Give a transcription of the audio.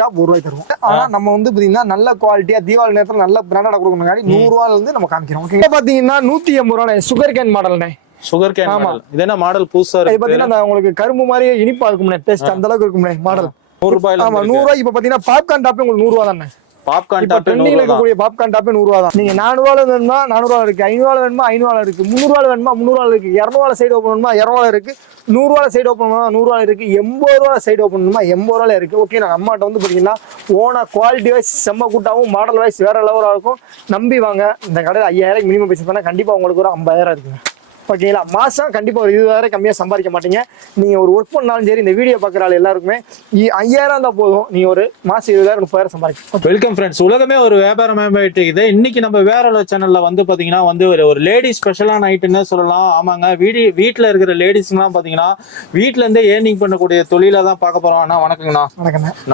Top ₹1 தருவோம். ஆனா நம்ம வந்து பாத்தீங்கன்னா நல்ல குவாலிட்டியா தீபாவளி நேரத்துல நல்ல பிராண்டடா கொடுக்கணுங்காடி ₹100 இருந்து நம்ம காமிக்கிறோம். ஓகே பாத்தீங்கன்னா ₹180 சுகர் கேன் மாடல்னே. Sugar cane model. இது என்ன மாடல் புதுசா இது இருக்கு? பாத்தீங்கன்னா உங்களுக்கு கரும்பு மாதிரி இனிப்பா இருக்கும்னே. டேஸ்ட் அந்த அளவுக்கு இருக்கும்னே மாடல். ₹100 ஆமா ₹100. இப்ப பாத்தீங்கன்னா பாப்கார்ன் டாப் உங்களுக்கு ₹100 தானே. பாப்கார்ன் இப்ப டாப் ட்ரெண்டிங்ல இருக்கக்கூடிய பாப்கார்ன் டாப் ₹100 தான். நீங்க ₹400 வேணுமா ₹400 இருக்கு, ₹500 வேணுமா ₹500 இருக்கு, ₹300 வேணுமா ₹300 இருக்கு, ₹200 சைடு ஓபன் வேணுமா ₹200 இருக்கு, ₹100 சைடு ஓபன் வேணுமா ₹100 இருக்கு, ₹80 சைடு ஓபன் வேணுமா ₹80 இருக்கு. ஓகே நான் அம்மாட்ட வந்து பாத்தீங்கன்னா ஓனா குவாலிட்டி வைஸ் செம்ம கூட்டாவும் மாடல் வைஸ் வேற லெவலா இருக்கும். நம்பி வாங்க. இந்த கடையில் 5000 மினிமம் பைசா பண்ணா கண்டிப்பா உங்களுக்கு ஒரு 50,000 இருக்குங்க. ஓகேங்களா? மாசம் கண்டிப்பா ஒரு 20,000 கம்மியா சம்பாதிக்க மாட்டீங்க. நீங்க ஒரு ஒர்க் பண்ணாலும் சரி, இந்த வீடியோ பாக்குற ஆள் எல்லாருக்குமே 5000 இருந்தா போதும். நீங்க ஒரு மாசம் 20,000 30,000 சம்பாதிக்கலாம். Welcome friends. உலகமே ஒரு வியாபாரமாயிட்டு இருக்குது. இன்னைக்கு நம்ம வேற ஒரு சேனல்ல வந்து பாத்தீங்கன்னா வந்து ஒரு லேடி ஸ்பெஷலான ஐட்டம்னு சொல்லலாம். ஆமாங்க, வீட்டுல இருக்கிற லேடிஸ்லாம் பாத்தீங்கன்னா வீட்டுல இருந்தே ஏர்னிங் பண்ணக்கூடிய தொழில தான் பார்க்க போறோம். அண்ணா வணக்கங்கண்ணா. வணக்கம்.